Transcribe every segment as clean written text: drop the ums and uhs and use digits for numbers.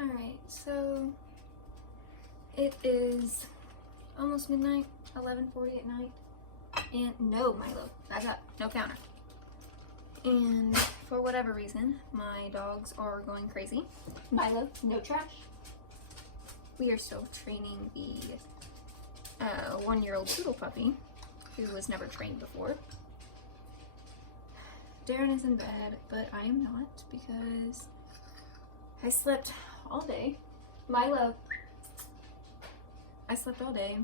Alright, so it is almost midnight, 11:40 at night, and no, Milo, back up, no counter. And for whatever reason, my dogs are going crazy. Milo, no trash. We are still training the 1-year-old poodle puppy, who was never trained before. Darren is in bed, but I am not because I slept all day. Milo, I slept all day.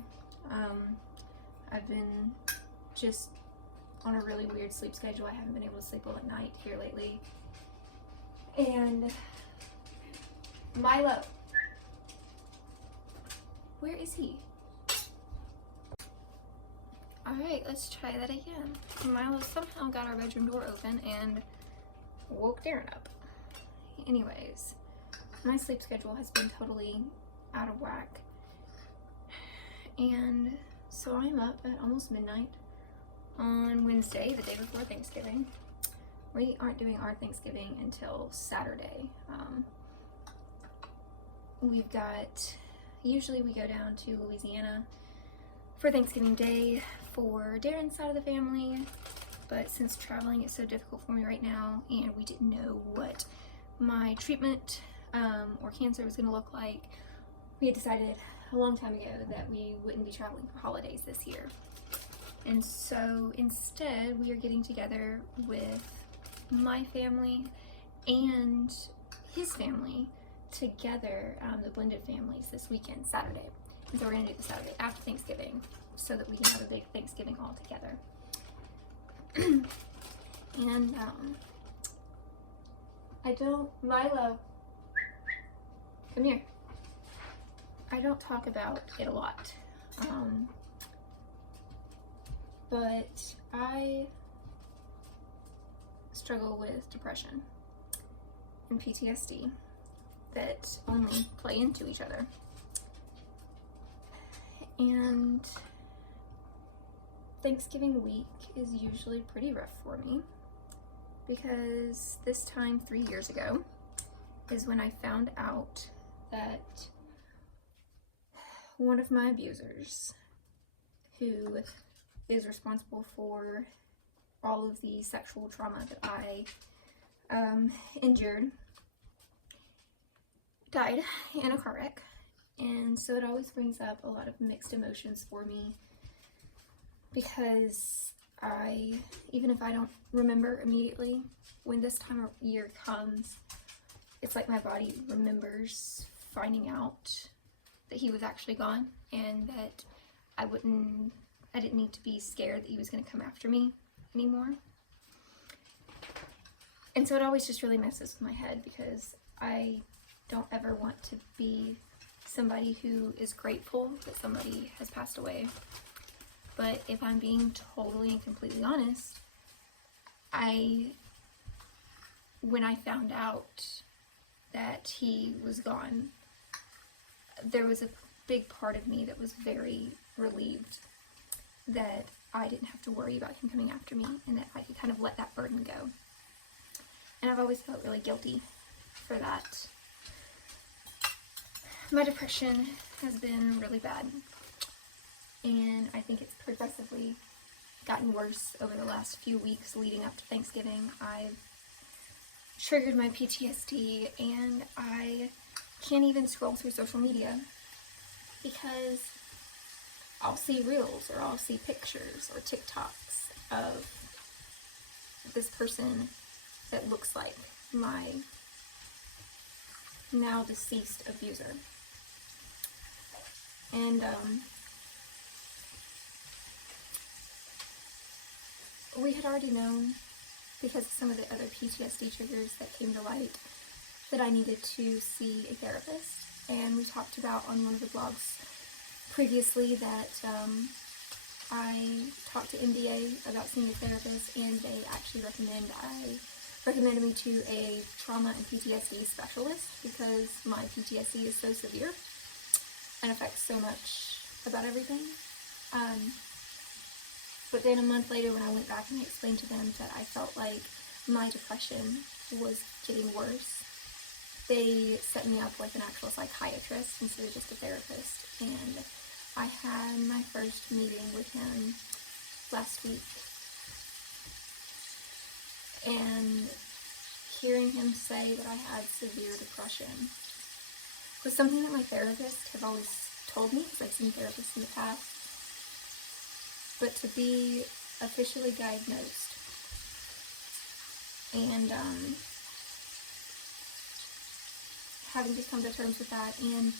I've been just on a really weird sleep schedule. I haven't been able to sleep well at night here lately. And Milo, where is he? Alright, let's try that again. Milo somehow got our bedroom door open and woke Darren up. Anyways, my sleep schedule has been totally out of whack. And so I'm up at almost midnight on Wednesday, the day before Thanksgiving. We aren't doing our Thanksgiving until Saturday. Usually we go down to Louisiana for Thanksgiving Day for Darren's side of the family, but since traveling is so difficult for me right now and we didn't know what my treatment or cancer was going to look like, we had decided a long time ago that we wouldn't be traveling for holidays this year. And so instead we are getting together with my family and his family together, the blended families, this weekend, Saturday. And so we're going to do the Saturday after Thanksgiving so that we can have a big Thanksgiving all together. And Milo, come here. I don't talk about it a lot, but I struggle with depression and PTSD that only play into each other. And Thanksgiving week is usually pretty rough for me because this time 3 years ago is when I found out that one of my abusers, who is responsible for all of the sexual trauma that I endured, died in a car wreck. And so it always brings up a lot of mixed emotions for me because even if I don't remember immediately, when this time of year comes, it's like my body remembers finding out that he was actually gone and that I didn't need to be scared that he was going to come after me anymore. And so it always just really messes with my head because I don't ever want to be somebody who is grateful that somebody has passed away. But if I'm being totally and completely honest, when I found out that he was gone, there was a big part of me that was very relieved that I didn't have to worry about him coming after me and that I could kind of let that burden go. And I've always felt really guilty for that. My depression has been really bad, and I think it's progressively gotten worse over the last few weeks leading up to Thanksgiving. I've triggered my PTSD, and I can't even scroll through social media because I'll see reels or I'll see pictures or TikToks of this person that looks like my now deceased abuser. And we had already known, because of some of the other PTSD triggers that came to light, that I needed to see a therapist. And we talked about on one of the blogs previously that I talked to MBA about seeing a therapist, and they actually recommended me to a trauma and PTSD specialist because my PTSD is so severe and affects so much about everything. But then a month later, when I went back and I explained to them that I felt like my depression was getting worse they set me up with an actual psychiatrist instead of just a therapist. And I had my first meeting with him last week. And hearing him say that I had severe depression was something that my therapist had always told me, because I've seen therapists in the past. But to be officially diagnosed and having to come to terms with that, and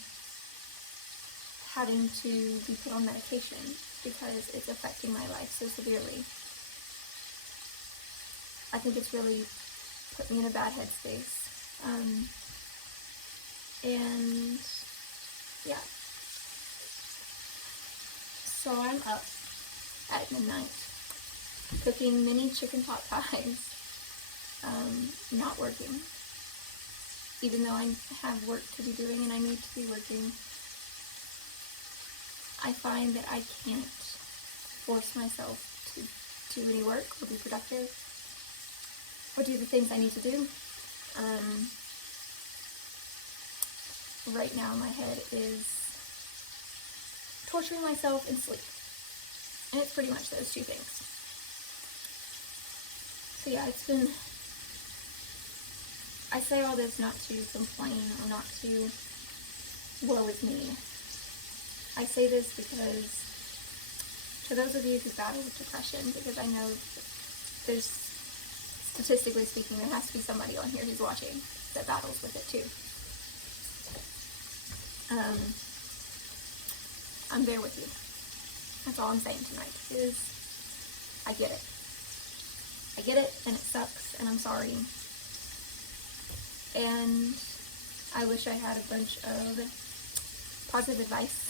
having to be put on medication because it's affecting my life so severely, I think it's really put me in a bad headspace. And yeah, so I'm up at midnight cooking mini chicken pot pies, not working, even though I have work to be doing and I need to be working. I find that I can't force myself to do any work or be productive or do the things I need to do. Right now my head is torturing myself in sleep. And it's pretty much those two things. So yeah, it's been, I say all this not to complain or not to woe is me. I say this because to those of you who battle with depression, because I know there's, statistically speaking, there has to be somebody on here who's watching that battles with it too. I'm there with you. That's all I'm saying tonight, is I get it. I get it, and it sucks, and I'm sorry. And I wish I had a bunch of positive advice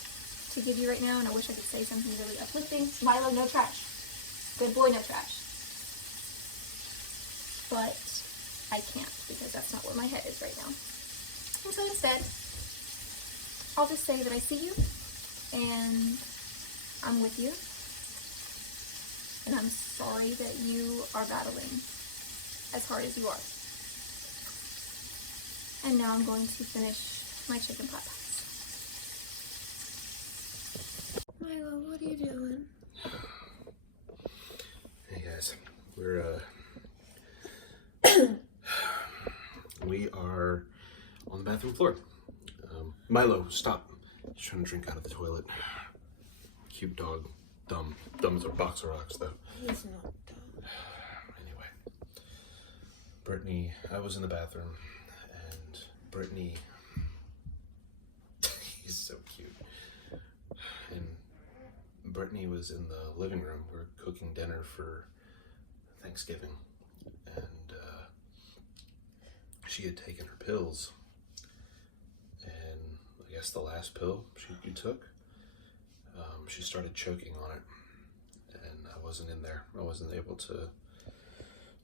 to give you right now, and I wish I could say something really uplifting. Milo, no trash. Good boy, no trash. But I can't, because that's not where my head is right now. And so instead, I'll just say that I see you, and I'm with you, and I'm sorry that you are battling as hard as you are. And now I'm going to finish my chicken pot pies. Milo, what are you doing? Hey guys, we are on the bathroom floor. Milo, stop. He's trying to drink out of the toilet. Cute dog. Dumb. Dumb as a box of rocks, though. He's not dumb. Anyway. Brittany, I was in the bathroom, and Brittany, he's so cute. And Brittany was in the living room. We were cooking dinner for Thanksgiving, and she had taken her pills, and I guess the last pill you took, she started choking on it, and I wasn't in there. I wasn't able to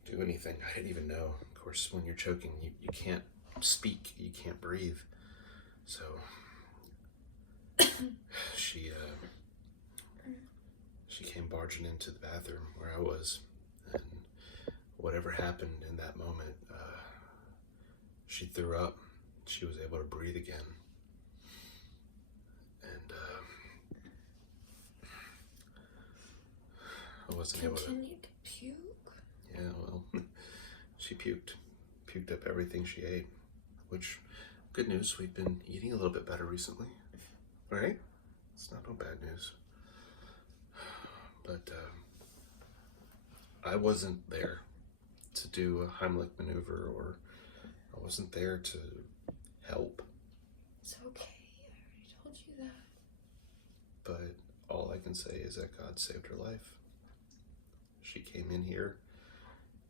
do anything. I didn't even know. Of course, when you're choking, you can't speak, you can't breathe. So she came barging into the bathroom where I was, and whatever happened in that moment, she threw up. She was able to breathe again. And I wasn't able to. Continued to puke? Yeah, well, she puked up everything she ate, which, good news, we've been eating a little bit better recently, right? It's not no bad news. But I wasn't there to do a Heimlich maneuver, or I wasn't there to help. It's okay, I already told you that. But all I can say is that God saved her life. She came in here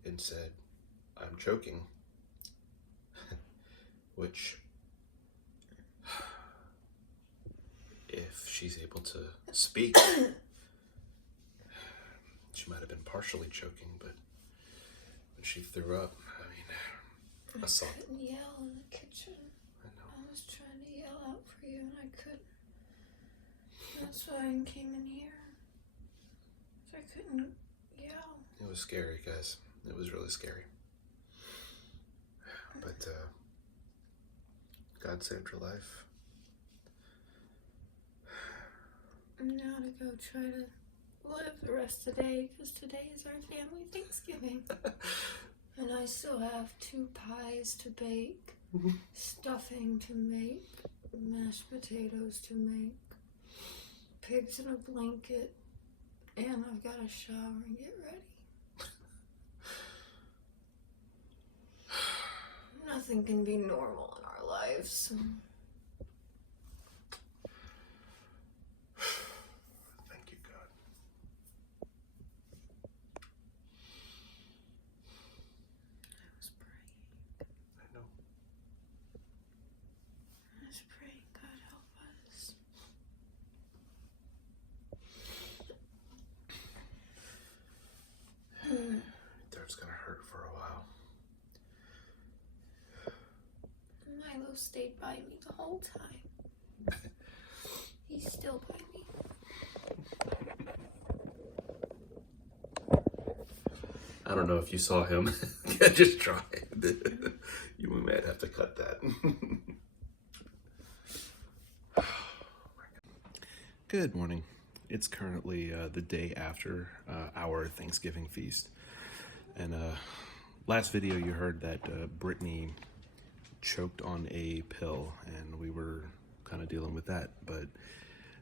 and said, I'm choking, which, if she's able to speak, she might have been partially choking, but when she threw up, I mean, I saw it. I couldn't yell in the kitchen. I know. I was trying to yell out for you and I couldn't. That's why I came in here. So I couldn't yell. It was scary, guys. It was really scary. But God saved her life. Now to go try to live the rest of the day, because today is our family Thanksgiving. And I still have 2 pies to bake, stuffing to make, mashed potatoes to make, pigs in a blanket, and I've got to shower and get ready. Nothing can be normal in our lives. Thank you, God. I was praying. I know. I was praying, God help us. Throat's gonna hurt for a while. Milo stayed by me the whole time. He's still by me. I don't know if you saw him. I just tried. We might have to cut that. Good morning. It's currently the day after our Thanksgiving feast. And last video you heard that Brittany choked on a pill, and we were kind of dealing with that. But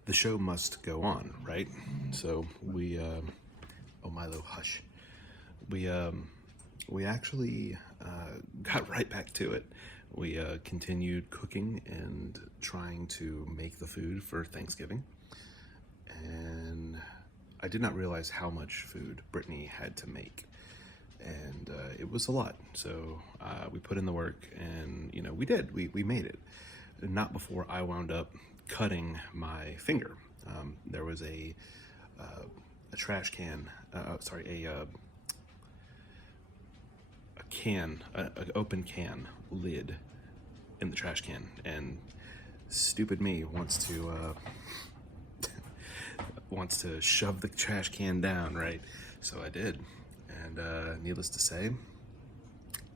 the show must go on, right? So we, oh Milo, hush. We actually got right back to it. We continued cooking and trying to make the food for Thanksgiving. And I did not realize how much food Brittany had to make. And it was a lot. So we put in the work, and you know, we did. We made it. Not before I wound up cutting my finger. There was a trash can, an open can lid in the trash can, and stupid me wants to shove the trash can down, right? So I did, and needless to say,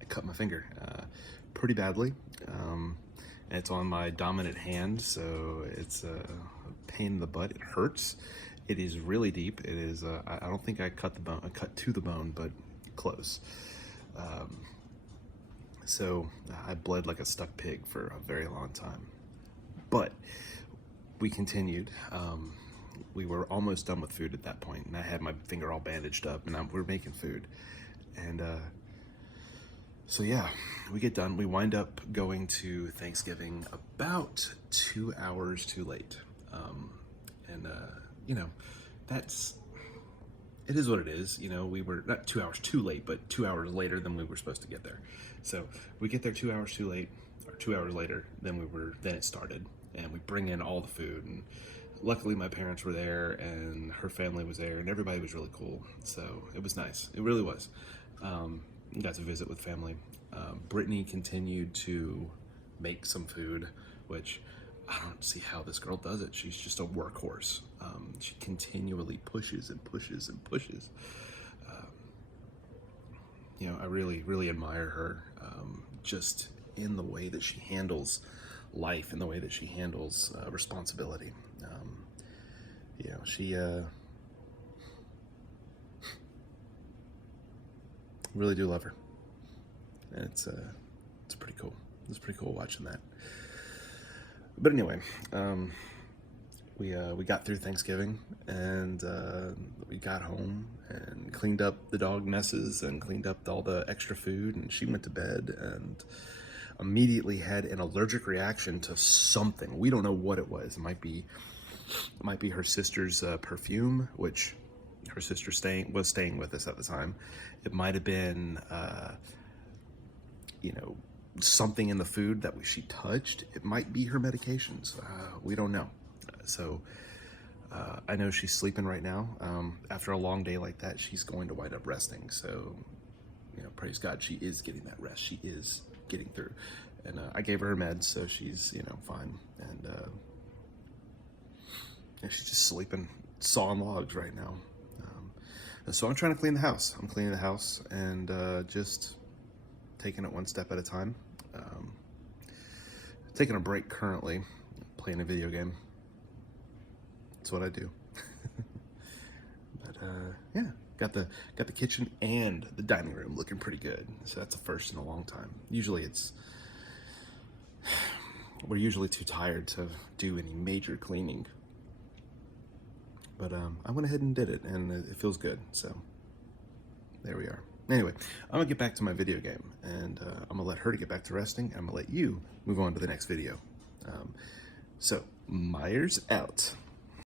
I cut my finger pretty badly. And it's on my dominant hand, so it's a pain in the butt. It hurts. It is really deep. It is. I don't think I cut the bone. I cut to the bone, but close. So I bled like a stuck pig for a very long time. But we continued. We were almost done with food at that point, and I had my finger all bandaged up, and we're making food. And so yeah, we get done. We wind up going to Thanksgiving about 2 hours too late. And you know, it is what it is. You know, we were not 2 hours too late, but 2 hours later than we were supposed to get there. So we get there 2 hours too late, or 2 hours later than then it started. And we bring in all the food, and luckily my parents were there, and her family was there, and everybody was really cool. So it was nice. It really was. Got to visit with family. Brittany continued to make some food, which I don't see how this girl does it. She's just a workhorse. She continually pushes and pushes and pushes. You know, I really, really admire her, just in the way that she handles life, in the way that she handles responsibility. You know, she really do love her. And it's pretty cool. It's pretty cool watching that. But anyway, we got through Thanksgiving, and we got home and cleaned up the dog messes and cleaned up all the extra food, and she went to bed and immediately had an allergic reaction to something. We don't know what it was. It might be her sister's perfume, which her sister was staying with us at the time. It might have been you know, something in the food that she touched. It might be her medications. We don't know. So I know she's sleeping right now. After a long day like that, she's going to wind up resting. So, you know, praise God, she is getting that rest. She is getting through. And I gave her meds, so she's, you know, fine. And she's just sleeping, sawing logs right now. So I'm trying to clean the house. I'm cleaning the house and just taking it one step at a time. taking a break currently, playing a video game. That's what I do. But yeah, got the kitchen and the dining room looking pretty good. So that's a first in a long time. Usually we're usually too tired to do any major cleaning. But I went ahead and did it, and it feels good. So there we are. Anyway, I'm gonna get back to my video game, and I'm gonna let her get back to resting, and I'm gonna let you move on to the next video. So Myers out.